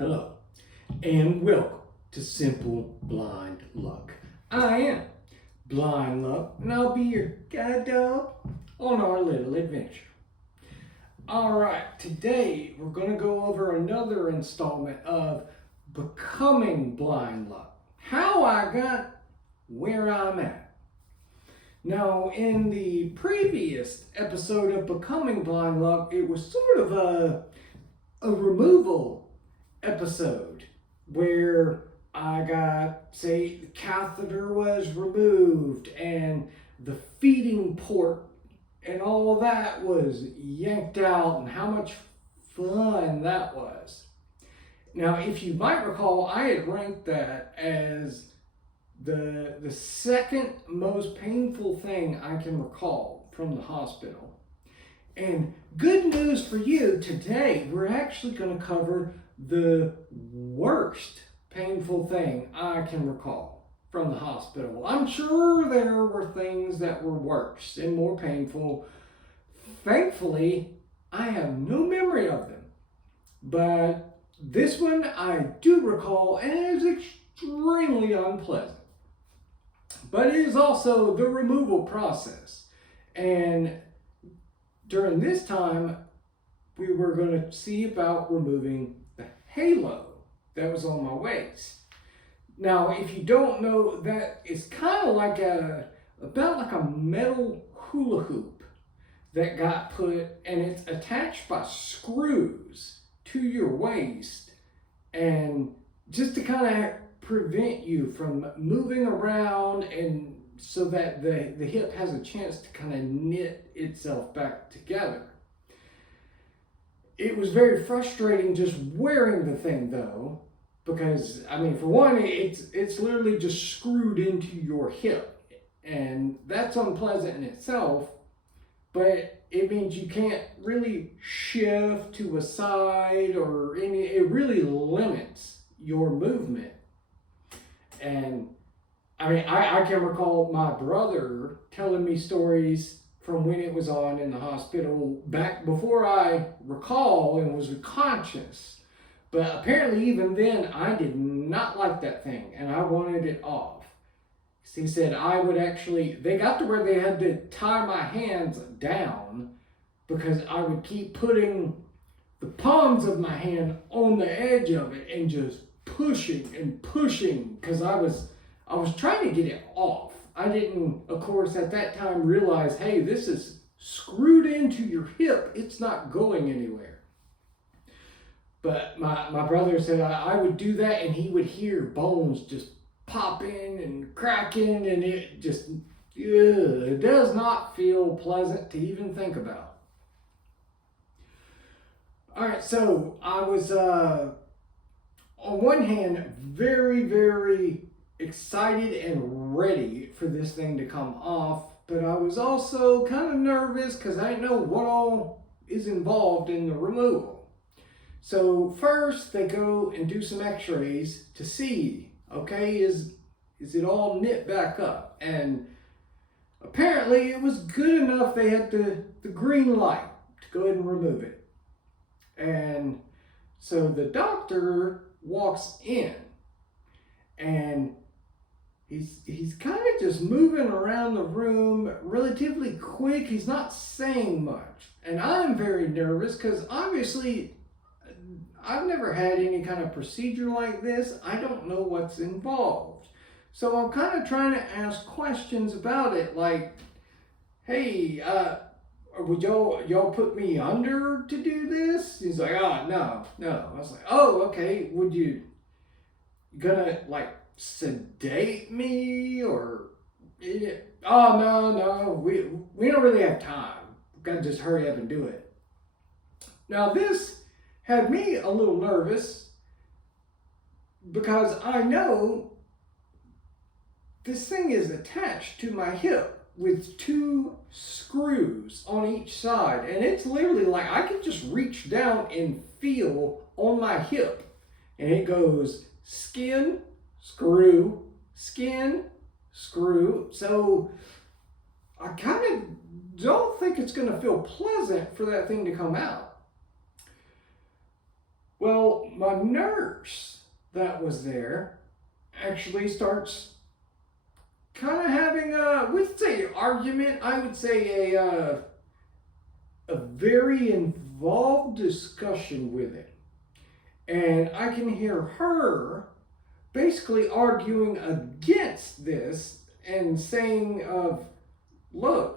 Hello, and welcome to Simple Blind Luck. I am Blind Luck, and I'll be your guide dog on our little adventure. Alright, today we're going to go over another installment of Becoming Blind Luck. How I got where I'm at. Now, in the previous episode of Becoming Blind Luck, it was sort of a removal episode where I got, say, the catheter was removed and the feeding port and all that was yanked out, and how much fun that was. Now, if you might recall, I had ranked that as the second most painful thing I can recall from the hospital. And good news for you, today we're actually going to cover the worst painful thing I can recall from the hospital. I'm sure there were things that were worse and more painful. Thankfully, I have no memory of them. But this one I do recall, and it is extremely unpleasant. But it is also the removal process. And during this time, we were going to see about removing the halo that was on my waist. Now, if you don't know, that is kind of like about like a metal hula hoop that got put, and it's attached by screws to your waist, and just to kind of prevent you from moving around, and so that the hip has a chance to kind of knit itself back together. It was very frustrating just wearing the thing, though, because, I mean, for one, it's literally just screwed into your hip, and that's unpleasant in itself, but it means you can't really shift to a side or any, it really limits your movement. And I mean, I can recall my brother telling me stories from when it was on in the hospital back before I recall and was conscious. But apparently even then, I did not like that thing, and I wanted it off. He said I would actually, they got to where they had to tie my hands down because I would keep putting the palms of my hand on the edge of it and just pushing and pushing, because I was trying to get it off. I didn't, of course, at that time realize, hey, this is screwed into your hip. It's not going anywhere. But my brother said I would do that, and he would hear bones just popping and cracking, and it just, it does not feel pleasant to even think about. All right, so I was, on one hand, very, very excited and ready for this thing to come off, but I was also kind of nervous because I didn't know what all is involved in the removal. So first they go and do some x-rays to see, okay, is it all knit back up? And apparently it was good enough. They had the green light to go ahead and remove it. And so the doctor walks in, and he's kind of just moving around the room relatively quick. He's not saying much. And I'm very nervous because obviously I've never had any kind of procedure like this. I don't know what's involved. So I'm kind of trying to ask questions about it, like, hey, would y'all put me under to do this? He's like, oh, no. I was like, oh, okay. Would you gonna like sedate me or? Oh, no. We don't really have time. We've got to just hurry up and do it. Now this had me a little nervous because I know this thing is attached to my hip with 2 screws on each side, and it's literally like I can just reach down and feel on my hip, and it goes skin, screw, skin, screw. So I kind of don't think it's going to feel pleasant for that thing to come out. Well, my nurse that was there actually starts kind of having a, we'd say argument, I would say a very involved discussion with it. And I can hear her basically arguing against this and saying of, look,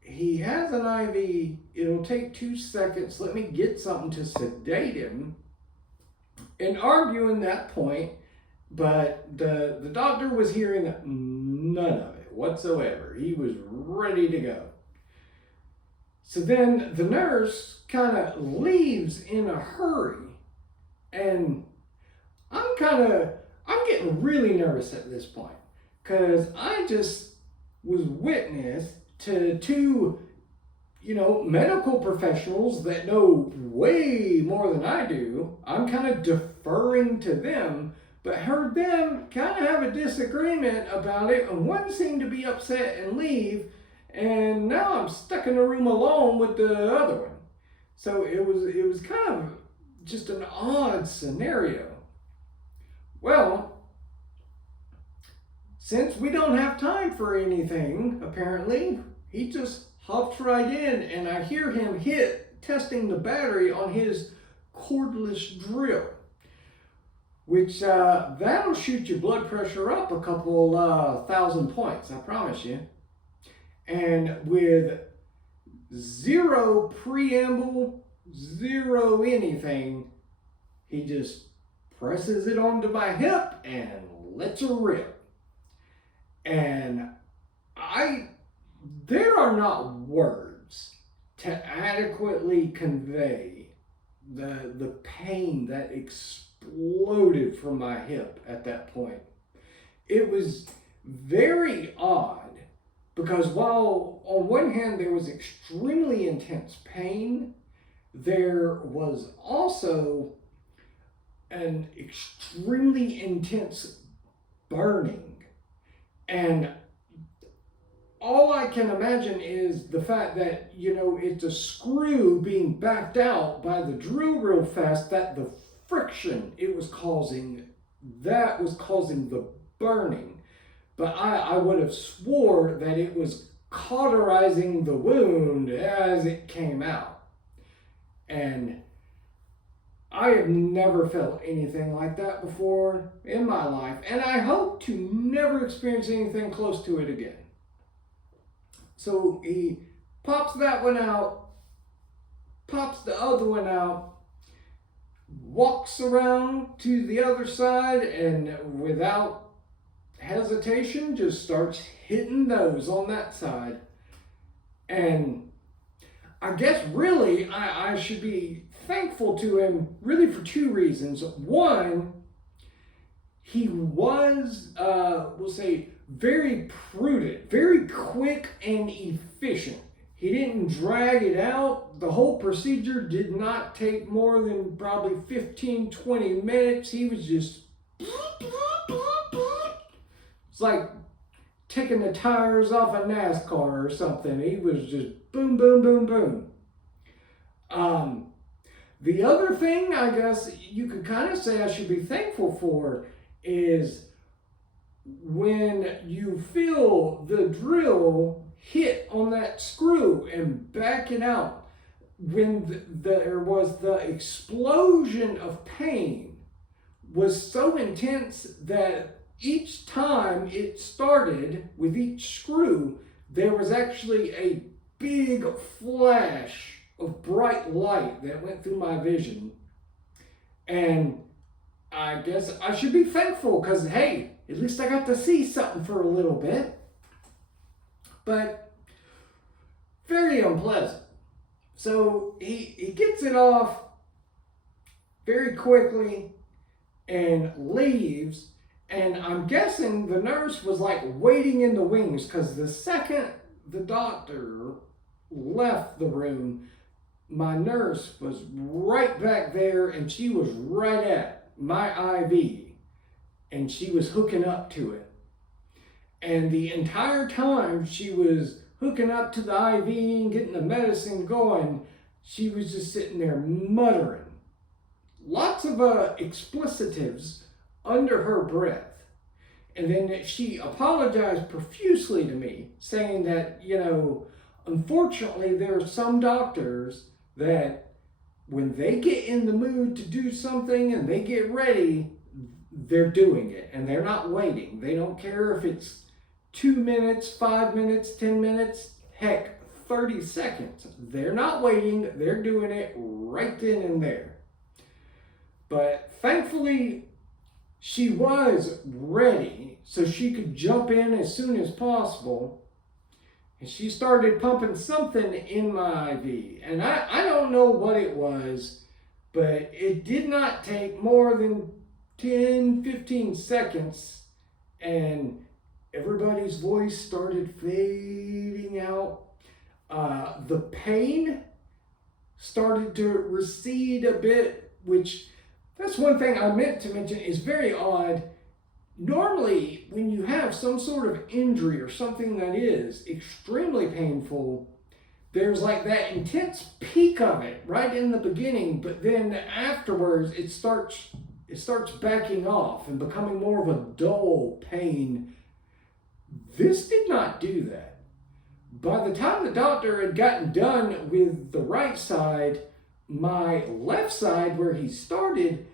he has an IV, it'll take 2 seconds, let me get something to sedate him, and arguing that point, but the doctor was hearing none of it whatsoever. He was ready to go. So then the nurse kind of leaves in a hurry, and I'm getting really nervous at this point because I just was witness to two, medical professionals that know way more than I do. I'm kind of deferring to them, but heard them kind of have a disagreement about it, and one seemed to be upset and leave, and now I'm stuck in a room alone with the other one. So it was kind of just an odd scenario. Well, since we don't have time for anything, apparently, he just hops right in, and I hear him testing the battery on his cordless drill, which that'll shoot your blood pressure up a couple 1,000 points, I promise you. And with zero preamble, zero anything, he just presses it onto my hip and lets her rip. And there are not words to adequately convey the pain that exploded from my hip at that point. It was very odd because while on one hand there was extremely intense pain, there was also an extremely intense burning. And all I can imagine is the fact that, it's a screw being backed out by the drill real fast, that the friction it was causing, that was causing the burning. But I would have swore that it was cauterizing the wound as it came out. And I have never felt anything like that before in my life, and I hope to never experience anything close to it again. So he pops that one out, pops the other one out, walks around to the other side, and without hesitation just starts hitting those on that side. And I guess really I should be thankful to him really for two reasons. One, he was, we'll say, very prudent, very quick and efficient. He didn't drag it out. The whole procedure did not take more than probably 15, 20 minutes. He was just, it's like taking the tires off a NASCAR or something. He was just boom, boom, boom, boom. The other thing I guess you could kind of say I should be thankful for is when you feel the drill hit on that screw and back it out, when there was the explosion of pain was so intense that each time it started with each screw, there was actually a big flash of bright light that went through my vision. And I guess I should be thankful because, hey, at least I got to see something for a little bit. But very unpleasant. So he gets it off very quickly and leaves. And I'm guessing the nurse was like waiting in the wings because the second the doctor left the room, my nurse was right back there and she was right at my IV and she was hooking up to it. And the entire time she was hooking up to the IV and getting the medicine going, she was just sitting there muttering. lots of explicitives under her breath. And then she apologized profusely to me, saying that, unfortunately, there are some doctors that when they get in the mood to do something and they get ready, they're doing it and they're not waiting. They don't care if it's 2 minutes, 5 minutes, 10 minutes, heck, 30 seconds. They're not waiting. They're doing it right then and there. But thankfully, she was ready so she could jump in as soon as possible. And she started pumping something in my IV. And I don't know what it was, but it did not take more than 10, 15 seconds. And everybody's voice started fading out. The pain started to recede a bit, which that's one thing I meant to mention is very odd. Normally, when you have some sort of injury or something that is extremely painful, there's like that intense peak of it right in the beginning, but then afterwards it starts backing off and becoming more of a dull pain. This did not do that. By the time the doctor had gotten done with the right side, my left side where he started,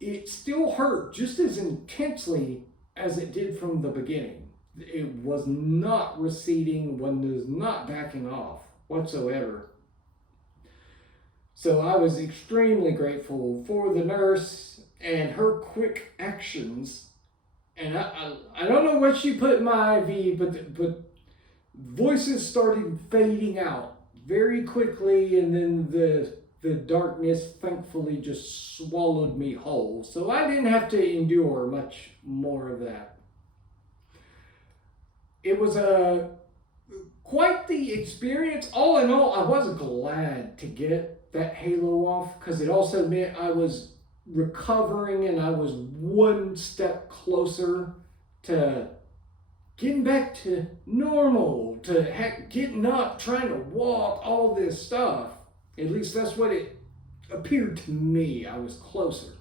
it still hurt just as intensely as it did from the beginning. It was not receding, was not backing off whatsoever. So I was extremely grateful for the nurse and her quick actions. And I don't know what she put in my IV, but voices started fading out very quickly, and then the darkness thankfully just swallowed me whole. So I didn't have to endure much more of that. It was quite the experience. All in all, I was glad to get that halo off because it also meant I was recovering and I was one step closer to getting back to normal, to getting up, trying to walk, all this stuff. At least that's what it appeared to me. I was closer.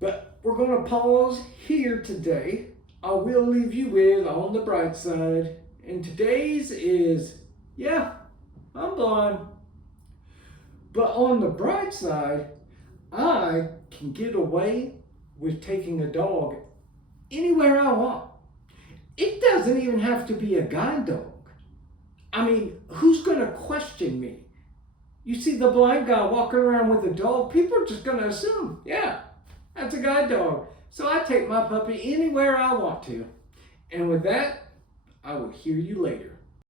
But we're going to pause here today. I will leave you with on the bright side. And today's is, I'm blind. But on the bright side, I can get away with taking a dog anywhere I want. It doesn't even have to be a guide dog. I mean, who's going to question me? You see the blind guy walking around with a dog, people are just going to assume, that's a guide dog. So I take my puppy anywhere I want to. And with that, I will hear you later.